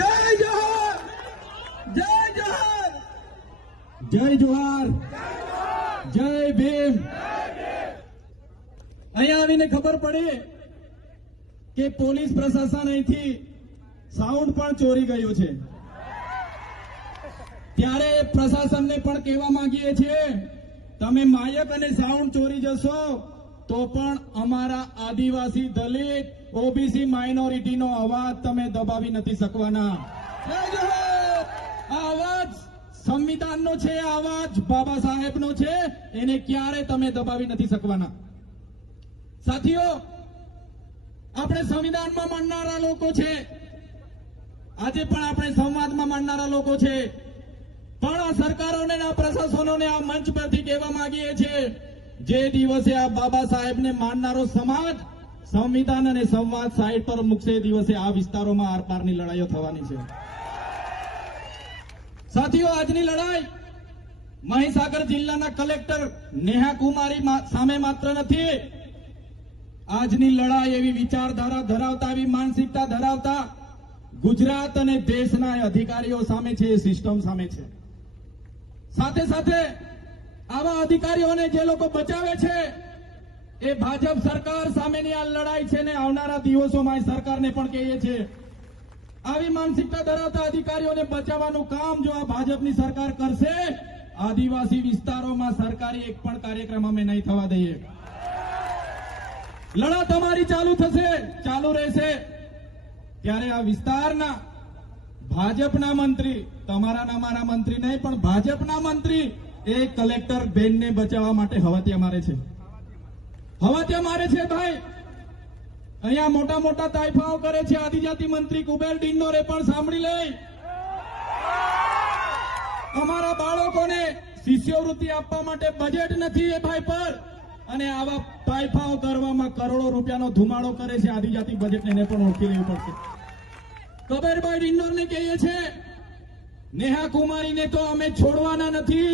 જય જોહાર જય જોહાર જય જોહાર જય ભીમ અહીંયા આવીને ખબર પડે કે પોલીસ પ્રશાસન અહીંથી સાઉન્ડ પણ ચોરી ગયું છે ત્યારે પ્રશાસનને પણ કહેવા માંગીએ છીએ તમે માયક અને સાઉન્ડ ચોરી જશો તો પણ અમારા આદિવાસી દલિત ઓબીસી માઇનોરિટીનો અવાજ તમે દબાવી નથી શકવાના આ અવાજ સંવિધાનનો છે આ અવાજ બાબા સાહેબનો છે એને ક્યારે તમે દબાવી નથી શકવાના સાથીઓ આપણે સંવિધાનમાં માનનારા લોકો છે આજે પણ આપણે સંવાદમાં માનનારા લોકો છે પણ આ સરકારોને આ પ્રશાસનોને આ મંચ પરથી કહેવા માંગીએ છીએ જે દિવસે આ બાબા સાહેબને માનનારો સમાજ સંવિધાન અને સંવાદ સાઇટ પર મુકશે દિવસે આ વિસ્તારોમાં આરપારની લડાઈઓ થવાની છે સાથીઓ આજની લડાઈ મહીસાગર જિલ્લાના કલેક્ટર નેહા કુમારી સામે માત્ર નથી આજની લડાઈ એવી વિચારધારા ધરાવતા એવી માનસિકતા ધરાવતા ગુજરાત અને દેશના અધિકારીઓ સામે છે એ સિસ્ટમ સામે છે સાથે સાથે આવા અધિકારીઓને જે લોકો બચાવે છે એ ભાજપ સરકાર સામેની આ લડાઈ છે ને આવનારા દિવસોમાં સરકારને પણ કહીએ છીએ આવી માનસિકતા ધરાવતા અધિકારીઓને બચાવવાનું કામ જો આ ભાજપની સરકાર કરશે આદિવાસી વિસ્તારોમાં સરકારી એક પણ કાર્યક્રમ અમે નહીં થવા દઈએ લડત અમારી ચાલુ થશે ચાલુ રહેશે ત્યારે આ વિસ્તારના ભાજપના મંત્રી તમારા નામાના મંત્રી નહીં પણ ભાજપના મંત્રી એ કલેક્ટર બેનને બચાવવા માટે હવાતિયા મારે છે હવાતિયા મારે છે ભાઈ અહીંયા મોટા મોટા તાઇફાઓ કરે છે આદિજાતિ મંત્રી કુબેર ડીનનો રે પણ સાંભળી લઈ અમારા બાળકોને શિષ્યવૃત્તિ આપવા માટે બજેટ નથી એ ભાઈ પર અને આવા તાઇફાઓ કરવામાં કરોડો રૂપિયાનો ધુમાડો કરે છે આદિજાતિ બજેટ એને પણ ઓળખી લેવું પડશે કબેરભાઈ ને કહીએ છે નેહા કુમારીને તો અમે છોડવાના નથી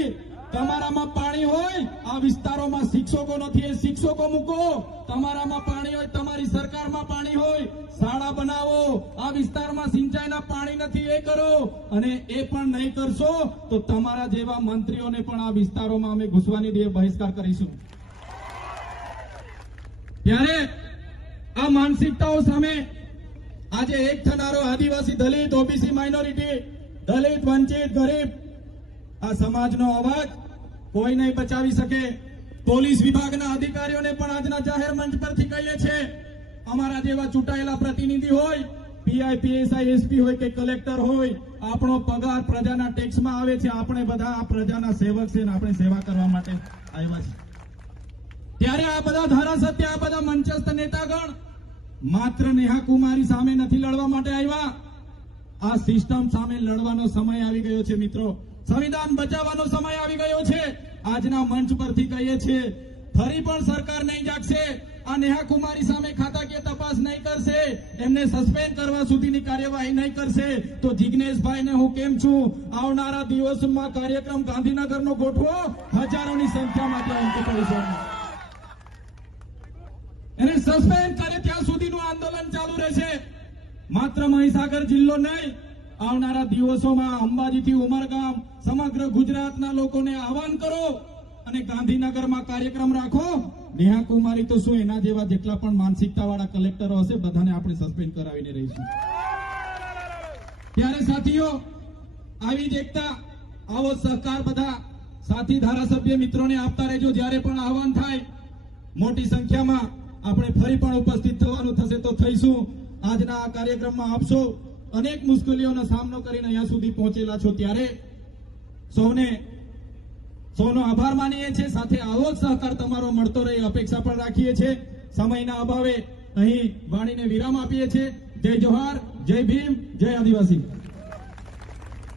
તમારામાં પાણી હોય આ વિસ્તારોમાં શિક્ષકો નથી એ શિક્ષકો મૂકો તમારામાં પાણી હોય તમારી સરકારમાં પાણી હોય શાળા બનાવો આ વિસ્તારમાં સિંચાઈના પાણી નથી એ કરો અને એ પણ નહીં કરશો તો તમારા જેવા મંત્રીઓને પણ આ વિસ્તારોમાં અમે ઘૂસવાની દે બહિષ્કાર કરીશું ત્યારે આ માનસિકતાઓ સામે આજે એક થનારો આદિવાસી દલિત ઓબીસી માઇનોરિટી દલિત વંચિત ગરીબ આ સમાજનો અવાજ કોઈ નહીં બચાવી શકે પોલીસ વિભાગના અધિકારીઓને પણ આજના જાહેર મંચ પરથી કહીએ છીએ અમારા જેવા ચૂંટાયેલા પ્રતિનિધિ હોય પીઆઈ પીએસઆઈ એસપી હોય કે કલેક્ટર હોય આપણો પગાર પ્રજાના ટેક્સમાં આવે છે આપણે બધા આ પ્રજાના સેવક છે આપણે સેવા કરવા માટે આવ્યા છે ત્યારે આ બધા ધારાસત્ય આ બધા મંચસ્થ નેતાગણ માત્ર નેહા કુમારી સામે નથી લડવા માટે આવ્યા આ સિસ્ટમ સામે લડવાનો સમય આવી ગયો છે મિત્રો સંવિધાન બચાવવાનો સમય આવી ગયો છે આજના મંચ પરથી કહીએ છીએ ફરી પણ સરકાર નહીં જાગશે આ નેહા કુમારી સામે ખાતાકીય તપાસ નહીં કરશે એમને સસ્પેન્ડ કરવા સુધીની કાર્યવાહી નહીં કરશે તો ને હું કેમ છું આવનારા દિવસમાં કાર્યક્રમ ગાંધીનગરનો ગોઠવો હજારોની સંખ્યામાં ત્યાં અંકિત કરીશું એને સસ્પેન્ડ કરે ત્યાં સુધીનું આંદોલન ચાલુ રહેશે માત્ર મહીસાગર જિલ્લો નહીં આવનારા દિવસોમાં અંબાજીથી ઉમરગામ સમગ્ર ગુજરાતના લોકોને આહવાન કરો અને ગાંધીનગરમાં કાર્યક્રમ રાખો નેહા કુમારી તો શું એના જેવા જેટલા પણ માનસિકતા વાળા કલેક્ટરો હશે બધાને આપણે સસ્પેન્ડ કરાવીને રહીશું ત્યારે સાથીઓ આવી જ એકતા આવો સહકાર બધા સાથી ધારાસભ્ય મિત્રોને આપતા રહેજો જ્યારે પણ આહવાન થાય મોટી સંખ્યામાં આપણે ફરી પણ ઉપસ્થિત થવાનું થશે તો થઈશું આજના આ કાર્યક્રમમાં આપશો અનેક મુશ્કેલીઓનો સામનો કરીને અહીંયા સુધી પહોંચેલા છો ત્યારે સૌને સૌનો આભાર માનીએ છીએ સાથે આવો જ સહકાર તમારો મળતો રહે અપેક્ષા પણ રાખીએ છીએ સમયના અભાવે અહીં વાણીને વિરામ આપીએ છીએ જય જોહાર જય ભીમ જય આદિવાસી